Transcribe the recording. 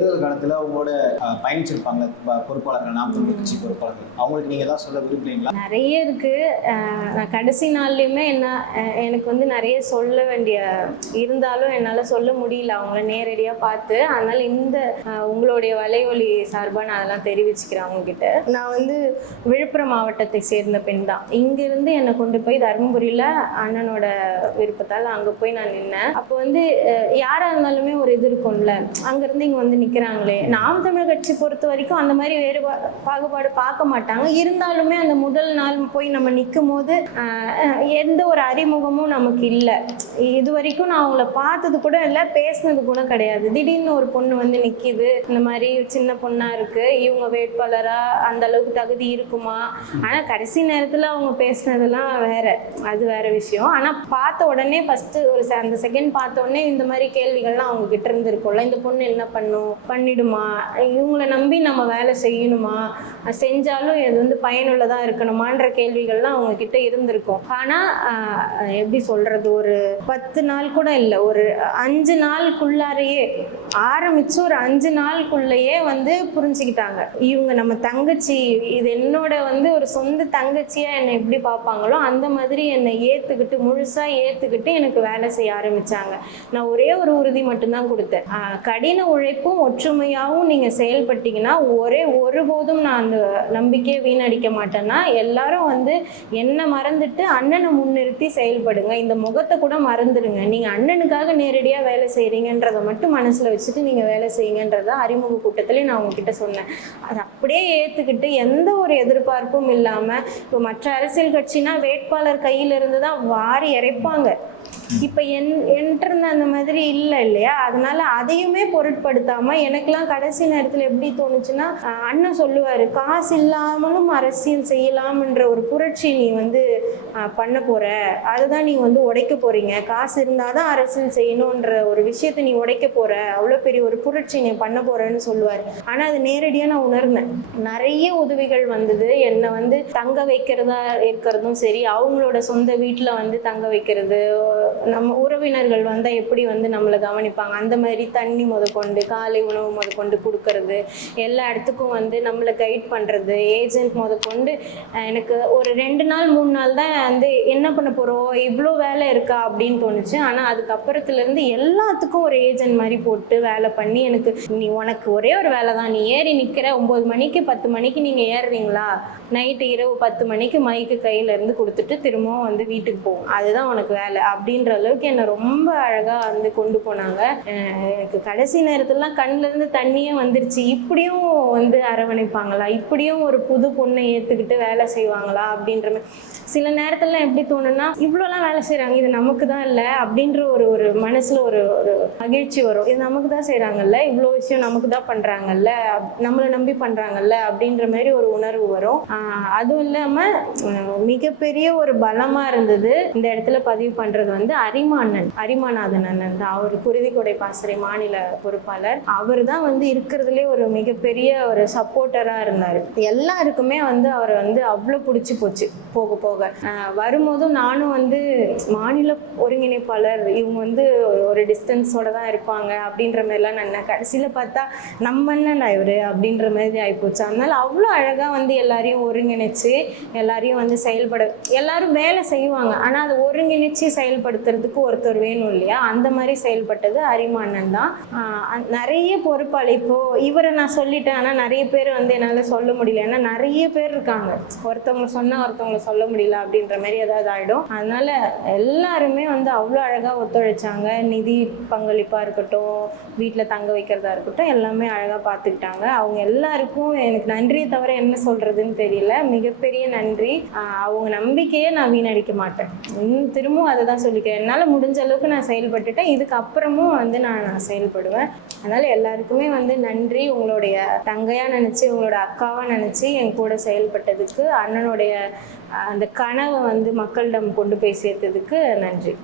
தேர்தல் காலத்துல உங்களோட பயணிச்சிருப்பாங்க பொறுப்பாளர்கள் நாம் கட்சி பொறுப்பாளர்கள். அவங்களுக்கு நீங்க ஏதாவது சொல்ல விரும்புறீங்களா? நிறைய இருக்கு. நான் கடைசி நாள்லையுமே என்ன எனக்கு வந்து நிறைய சொல்ல வேண்டிய இருந்தாலும் என்னால் சொல்ல முடியல. அவங்கள நேரடியாக பார்த்து அதனால இந்த உங்களுடைய வலைவலி சார்பாக நான் அதெல்லாம் தெரிவிச்சுக்கிறேன் அவங்கக்கிட்ட நான் வந்து விழுப்புரம் மாவட்டத்தை சேர்ந்த பெண் தான். இங்கிருந்து என்னை கொண்டு போய் தருமபுரியில் அண்ணனோட விருப்பத்தால் அங்கே போய் நான் நின்னேன். அப்போ வந்து யாராக யாரா இருந்தாலுமே ஒரு இது இருக்கும்ல. அங்கேருந்து இங்கே வந்து நிற்கிறாங்களே நாம் தமிழர் கட்சி பொறுத்த வரைக்கும் அந்த மாதிரி வேறு பாகுபாடு பார்க்க மாட்டாங்க. இருந்தாலுமே அந்த முதல் நாள் போய் நம்ம நிற்கும் போது எந்த ஒரு அறிமுகமும் நமக்கு இல்லை. இது வரைக்கும் நான் அவங்கள பார்த்தது கூட இல்லை பேசினது கூட கிடையாது. திடீர்னு ஒரு பொண்ணு வந்து நிற்கிது இந்த மாதிரி சின்ன பொண்ணாக இருக்குது இவங்க வேட்பாளராக அந்த அளவுக்கு தகுதி இருக்குமா? ஆனால் கடைசி நேரத்தில் அவங்க பேசினதெல்லாம் வேற. அது வேற விஷயம். ஆனால் பார்த்த உடனே ஃபஸ்ட்டு ஒரு அந்த செகண்ட் பார்த்த உடனே இந்த மாதிரி கேள்விகள்லாம் அவங்க கிட்ட இருந்திருக்கும்ல. இந்த பொண்ணு என்ன பண்ணும்? பண்ணிடுமா? இவங்களை நம்பி நம்ம வேலை செய்யணுமா? செஞ்சாலும் இது வந்து பயனுள்ளதாக இருக்கணுமான்ற கேள்விகள்லாம் அவங்க கிட்ட இருந்திருக்கும் ஆனால் எப்படி சொல்றது? ஒரு பத்து நாள் கூட இல்லை. ஒரு அஞ்சு நாளுக்குள்ளாரையே ஆரம்பிச்சு ஒரு அஞ்சு நாளுக்குள்ளேயே வந்து புரிஞ்சுக்கிட்டாங்க. இவங்க நம்ம தங்கச்சி இது என்னோட வந்து ஒரு சொந்த தங்கச்சியா என்னை எப்படி பார்ப்பாங்களோ அந்த மாதிரி என்னை ஏத்துக்கிட்டு முழுசா ஏத்துக்கிட்டு எனக்கு வேலை செய்ய ஆரம்பிச்சாங்க. நான் ஒரே ஒரு உறுதி மட்டும்தான் கொடுத்தேன். கடின உழைப்பும் ஒற்றுமையாகவும் நீங்கள் செயல்பட்டீங்கன்னா ஒரே ஒருபோதும் நான் அந்த நம்பிக்கையை வீணடிக்க மாட்டேன்னா எல்லாரும் வந்து என்னை மறந்துட்டு அண்ணனை முன்னிறுத்தி செயல்படுங்க. இந்த முகத்தை கூட மறந்துடுங்க. நீங்கள் அண்ணனுக்காக நேரடியாக வேலை செய்கிறீங்கன்றதை மட்டும் மனசில் வச்சுட்டு நீங்கள் வேலை செய்யுங்கன்றத அறிமுக கூட்டத்திலே நான் உங்ககிட்ட சொன்னேன். அதை அப்படியே ஏற்றுக்கிட்டு எந்த ஒரு எதிர்பார்ப்பும் இல்லாமல் இப்போ மற்ற அரசியல் கட்சினா வேட்பாளர் கையிலிருந்து தான் வாரி இறைப்பாங்க. இப்போ என் என்கிட்ட அந்த மாதிரி இல்லை இல்லையா? அதனால அதையுமே பொருட்படுத்தாம எனக்கெல்லாம் கடைசி நேரத்தில் எப்படி தோணுச்சுன்னா அண்ணன் சொல்லுவார் காசு இல்லாமலும் அரசியல் செய்யலாம்ன்ற ஒரு புரட்சி நீ வந்து பண்ண போற. அதுதான் நீ வந்து உடைக்க போறீங்க. காசு இருந்தாதான் அரசியல் செய்யணுன்ற ஒரு விஷயத்தை நீ உடைக்க போற. அவ்வளோ பெரிய ஒரு புரட்சி நீ பண்ண போகிறேன்னு சொல்லுவார். ஆனால் அது நேரடியாக நான் உணர்ந்தேன். நிறைய உதவிகள் வந்தது. என்னை வந்து தங்க வைக்கிறதா இருக்கிறதும் சரி அவங்களோட சொந்த வீட்டில் வந்து தங்க வைக்கிறது நம்ம உறவினர்கள் வந்தால் எப்படி வந்து நம்மளை கவனிப்பாங்க? அந்த மாதிரி தண்ணி முதற்கொண்டு காலை உணவு முதற்கொண்டு கொடுக்கறது எல்லா இடத்துக்கும் வந்து நம்மளை கைட் பண்ணுறது ஏஜென்ட் முதற்கொண்டு எனக்கு ஒரு ரெண்டு நாள் மூணு நாள் தான் வந்து என்ன பண்ண போகிறோம் இவ்வளோ வேலை இருக்கா? அப்படின்னு தோணுச்சு. ஆனால் அதுக்கப்புறத்துலேருந்து எல்லாத்துக்கும் ஒரு ஏஜென்ட் மாதிரி போட்டு வேலை பண்ணி எனக்கு நீ உனக்கு ஒரே ஒரு வேலை தான். நீ ஏறி நிற்கிற ஒம்பது மணிக்கு பத்து மணிக்கு நீங்கள் ஏறுறீங்களா? நைட்டு இரவு பத்து மணிக்கு மைக்கு கையில இருந்து கொடுத்துட்டு திரும்பவும் வந்து வீட்டுக்கு போகும். அதுதான் உனக்கு வேலை. அப்படின்னு அப்படின்ற அளவுக்கு என்னை ரொம்ப அழகா வந்து கொண்டு போனாங்க. எனக்கு கடைசி நேரத்துலலாம் கண்ணுல இருந்து தண்ணியே வந்துருச்சு. இப்படியும் வந்து அரவணைப்பாங்களா? இப்படியும் ஒரு புது பொண்ணை ஏத்துக்கிட்டு வேலை செய்வாங்களா? அப்படின்ற மாதிரி சில நேரத்துலலாம் எப்படி தோணுன்னா இவ்வளோலாம் வேலை செய்கிறாங்க இது நமக்கு தான் இல்லை. அப்படின்ற ஒரு ஒரு மனசுல ஒரு ஒரு மகிழ்ச்சி வரும். இது நமக்கு தான் செய்கிறாங்கல்ல இவ்வளோ விஷயம் நமக்கு தான் பண்றாங்கல்ல? அப்- நம்மளை நம்பி பண்றாங்கல்ல? அப்படின்ற மாதிரி ஒரு உணர்வு வரும். அதுவும் இல்லாம மிகப்பெரிய ஒரு பலமா இருந்தது. இந்த இடத்துல பதிவு பண்றது வந்து அரிமாண்ணன் அரிமாநாதன் அண்ணன் தான். அவர் குருதிக்கொடை பாசறை மாநில பொறுப்பாளர். அவர் தான் வந்து இருக்கிறதுலே ஒரு மிகப்பெரிய ஒரு சப்போர்ட்டரா இருந்தாரு. எல்லாருக்குமே வந்து அவர் வந்து அவ்வளோ பிடிச்சி போச்சு போக போக. ஆஹ் வரும்போதும் நானும் வந்து மாநில ஒருங்கிணைப்பாளர் இவங்க வந்து ஒரு டிஸ்டன்ஸோட தான் இருப்பாங்க அப்படின்ற மாதிரிலாம் நான் கடைசியில் பார்த்தா நம்ம என்ன இவர் அப்படின்ற மாதிரி ஆகிப்போச்சு அதனால அவ்வளோ அழகாக வந்து எல்லாரையும் ஒருங்கிணைச்சு எல்லாரையும் வந்து செயல்பட எல்லாரும் வேலை செய்வாங்க. ஆனால் அதை ஒருங்கிணைச்சு செயல்படுத்துறதுக்கு ஒருத்தர் வேணும் இல்லையா? அந்த மாதிரி செயல்பட்டது அரிமானன் தான். நிறைய பொறுப்பாளி. இப்போது இவரை நான் சொல்லிட்டேன். ஆனால் நிறைய பேர் வந்து என்னால் சொல்ல முடியல. ஏன்னா நிறைய பேர் இருக்காங்க. ஒருத்தவங்க சொன்னால் ஒருத்தவங்களை சொல்ல முடியல அப்படின்ற மாதிரி ஏதாவது ஆகிடும் அதனால எல்லாருமே வந்து அவ்வளோ அழகாக ஒத்துழைச்சாங்க. நிதி பங்களிப்பாக இருக்கட்டும் வீட்டில் தங்க வைக்கிறதா இருக்கட்டும் எல்லாமே அழகாக பார்த்துக்கிட்டாங்க அவங்க எல்லாருக்கும் எனக்கு நன்றியை தவிர என்ன சொல்கிறதுன்னு தெரியல. மிகப்பெரிய நன்றி. அவங்க நம்பிக்கையை நான் வீணடிக்க மாட்டேன். இன்னும் திரும்பவும் அதை தான் சொல்லிக்கிறேன். என்னால் முடிஞ்ச அளவுக்கு நான் செயல்பட்டுட்டேன். இதுக்கப்புறமும் வந்து நான் நான் செயல்படுவேன். அதனால் எல்லாருக்குமே வந்து நன்றி. உங்களுடைய தங்கையாக நினச்சி உங்களோட அக்காவாக நினச்சி என் கூட செயல்பட்டதுக்கு அண்ணனுடைய அந்த கனவை வந்து மக்களிடம் கொண்டு போய் கேட்டதுக்கு நன்றி.